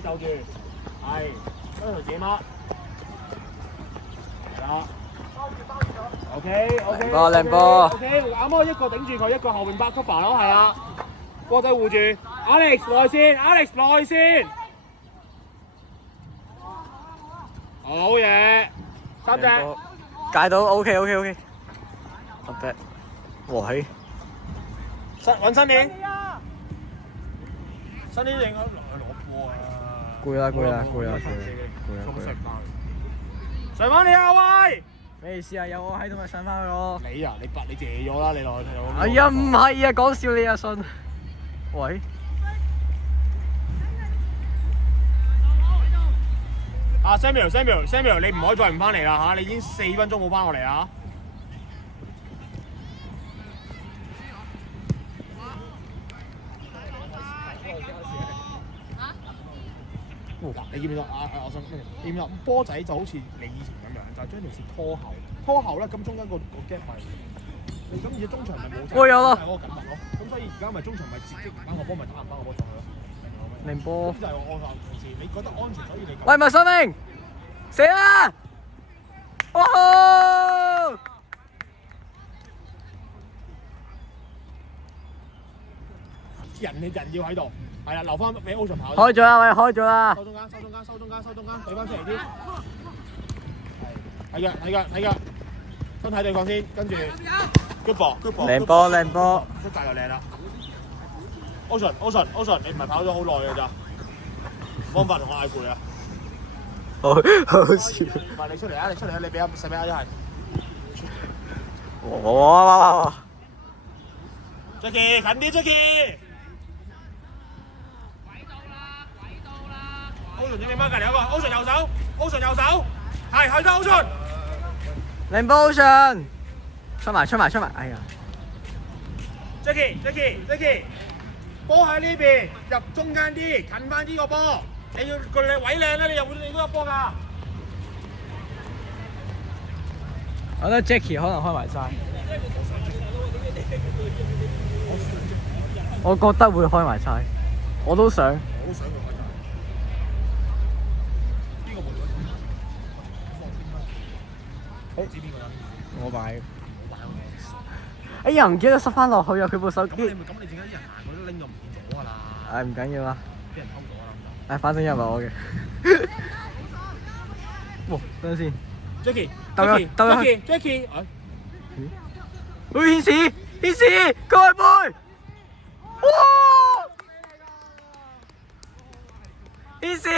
你就住，係，跟住自己掹，係啦。OK，靚波 OK， 啱啱一個頂住佢，一個後邊 back cover 咯，係啦。波仔護住 ，Alex 內線 ，Alex 內線。好嘢，3隻。戒到 OK。特別，喂，揾新年，新年應該攞波啊！攰啦。上翻你啊喂！咩意思啊？有我喺度咪上翻去咯。你啊，你借咗啦，你落去睇到。哎呀，唔係啊，講笑你啊信。喂。啊 Samuel， 你唔可以再唔翻嚟啦嚇！你已經4分鐘冇翻過嚟啦。嗱，你見唔見到我想咩？見唔見到波仔就好似你以前咁樣，就係將條線拖後咧，咁中間個 gap 咪，咁而家中場咪冇晒嗰個緊密咯。咁所以而家咪中場咪截擊翻個波，咪打唔翻個波上去咯。靚波。就係我話同時，你覺得安全，所以你。喂，麥生明，射啦！哦！人要喺度，係啦，留翻俾 Ocean 跑。開咗啦，喂，開咗啦。收中間，對翻出嚟啲。係，睇腳，身體對抗先，跟住 good ball。靚波。出界就靚啦。Ocean， 你唔係跑咗好耐㗎咋？方法同我嗌攰啊！好笑。唔係你出嚟啊！你俾阿細俾阿一係。哇 Jackie 近啲 Jackie。Ocean 你掹隔離嗰個 Ocean 右手，係去得 Ocean。靚波 Ocean，出埋，哎呀 ！Jackie， 波喺呢邊，入中間啲，近翻啲個波。你要個位靚咧，你都有波㗎。我覺得 Jackie 可能開埋晒。我覺得會開埋晒，我都想。佢開晒。邊個門？知邊個啦？我買。哎呀，唔記得塞翻落去啊！佢部手機。咁你陣間啲人行過都拎到唔見咗㗎啦。唉，唔緊要啦。俾人偷咗啦。唉，反正又唔係我嘅。哇，等陣先。Jackie，喂，顯示，蓋杯！哇！顯示。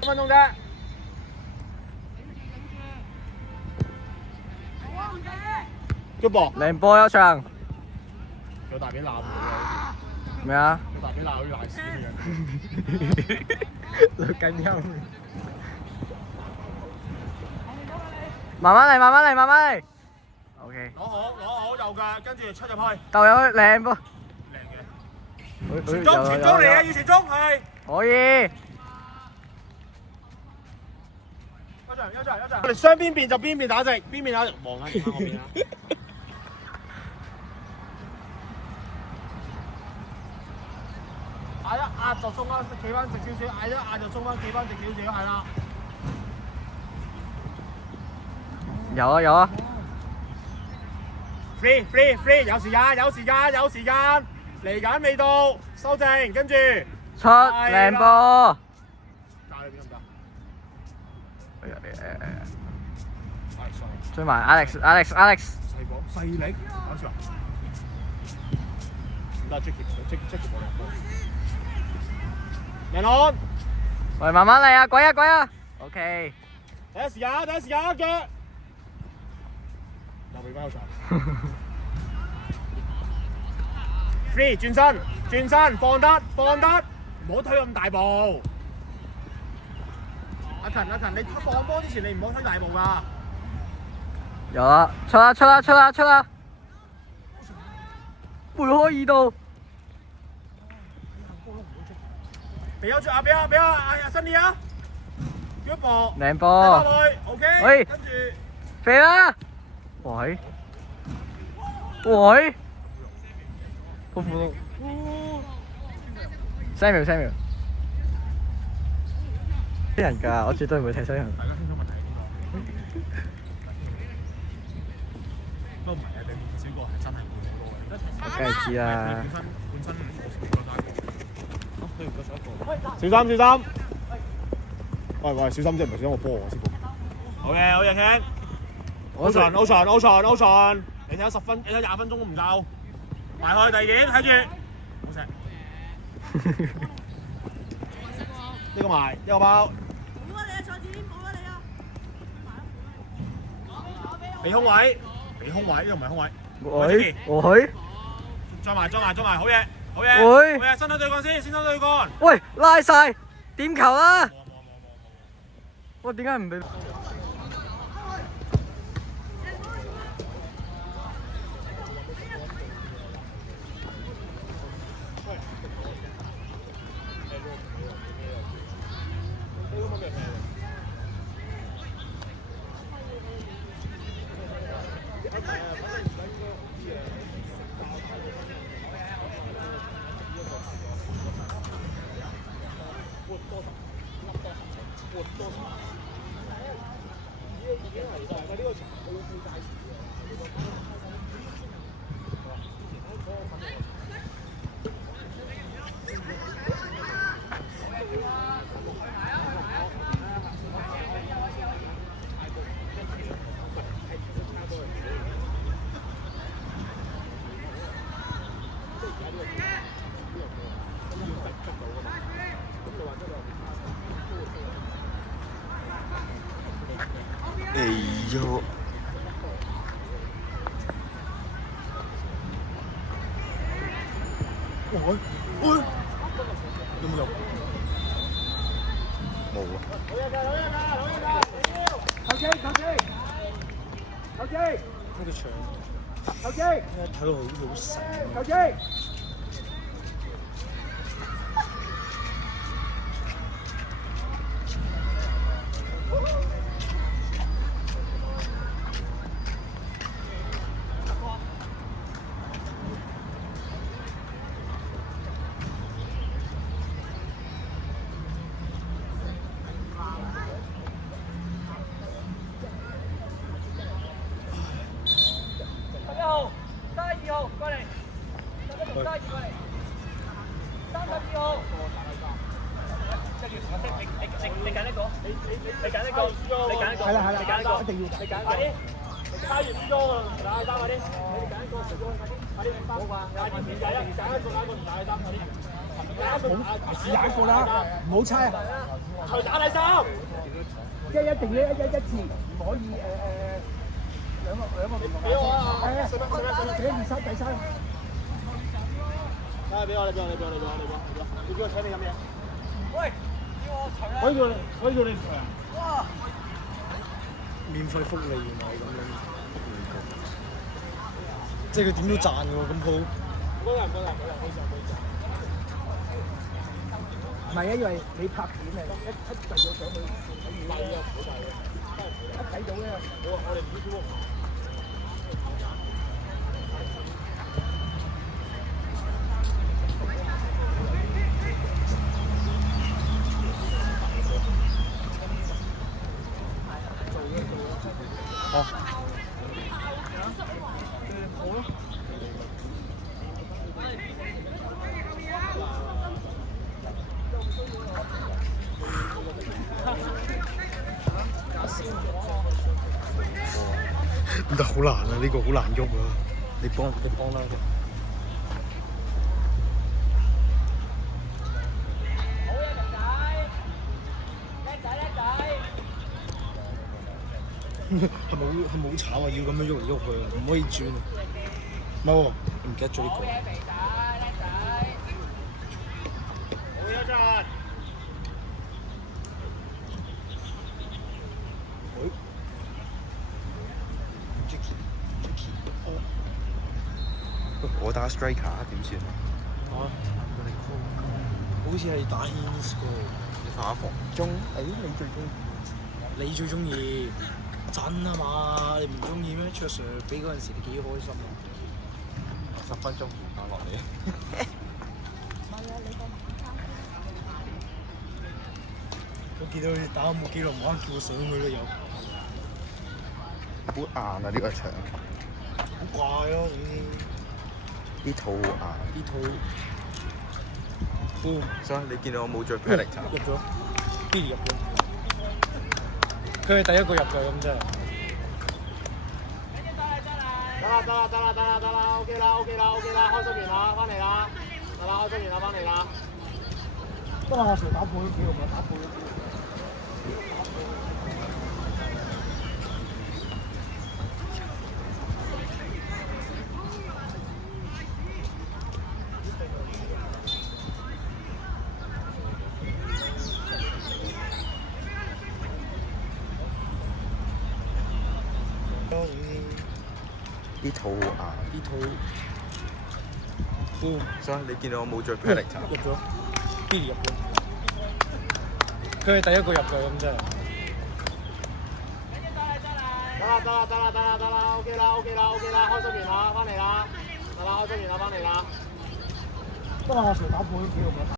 5分鐘啫。Good ball。靚波一場。有大髀鬧佢咩啊？有大髀鬧好似賴屎咁樣。錄緊音。慢慢嚟。OK。攞好右腳，跟住出入去。竇有靚波。靚嘅。傳中嚟啊！要傳中係。可以。休陣。我哋雙邊變就邊邊打直，邊邊打直。望下我邊啊！嗌一壓就鬆翻，企翻直少少；嗌一壓就鬆翻，企翻直少少，係啦。有啊。Free， 有時間，嚟緊未到，收正，跟住出靚波。教你邊咁得？追埋 Alex。細力，搞笑。唔得 ，Jackie 冇兩波。人安，喂，慢慢嚟啊，鬼啊 ！OK。第一時間一腳。又俾翻個場。Free 轉身，放得，唔好推咁大步。阿勤，你放波之前你唔好推大步㗎。有啦，出啦！背開二度。俾啊！哎呀，新啲啊！一步。靚波。OK。喂。跟住。飛啦！喂。好苦惱。Samuel，啲人㗎，我絕對唔會睇西人。大家清楚問題係邊個？都唔係啊，你面小個係真係冇好多嘅。我梗係知啦。本身我試過打過。好，對唔住，手一個。小心！喂，小心啫，唔係小心個波喎，師傅。好嘅，Ken。Ocean，你睇10分，你睇20分鐘都唔夠。埋去第二點，睇住。好石。呢個埋，一個包。冇啊你啊，蔡子，冇啊你啊。俾空位，呢個唔係空位。喂。再埋，好嘢，好嘢，身體對抗先對抗。喂，拉晒，點球啦！喂，點解唔俾？哎呦！喂，有冇入？冇啊！球機！呢個場，睇到好細。球機！係啦，你揀一個，一定要揀，你揀快啲，加完輸咗㗎啦，唔打3快啲，你揀一個，快啲，唔好話，揀一個唔打3快啲，試下一個啦，唔好猜啊，隨打第3，即係一定要一次，唔可以兩個唔同。俾我啊，係啊，俾1、2、3第3，俾我，你叫我請你飲嘢。喂，可以叫你哇！免費福利原來係咁樣，即係佢點都賺嘅喎，咁好。唔該，唔係啊，因為你拍片啊，一遞咗上去，唔係啊，唔好遞嘅，一睇到咧，我哋唔知喎。唔得，好難啊！呢個好難喐啊！你幫啦。係咪好慘啊？要咁樣喐嚟喐去啊，唔可以轉。冇，唔記得咗呢個。我打 striker 點算啊？好似係打 Hens 㗎。你打防中？你最中意真啊嘛？你唔中意咩？卓 Sir 俾嗰陣時你幾開心啊！ 10分鐘打落嚟。我見到你打冇幾耐，唔啱叫我上去咯又。好硬啊！呢個牆，好怪咯，總之啲土好硬。啲肚。所以你見到我冇着 panic 衫。入咗 ，Billy 入咗。佢係第一個入嘅咁真係。得啦，OK 啦，開心完啦，翻嚟啦，得啦，開心完啦，翻嚟啦。不過我成日打破咗幾個，咪打破咗幾個。啲土好硬。啲肚。所以你見到我冇着 panic 衫。入咗 ，Billy 入咗。佢係第一個入嘅咁真係。得啦，OK 啦，開心完啦，翻嚟啦，得啦，開心完啦，翻嚟啦。不過我成日打破咗幾個。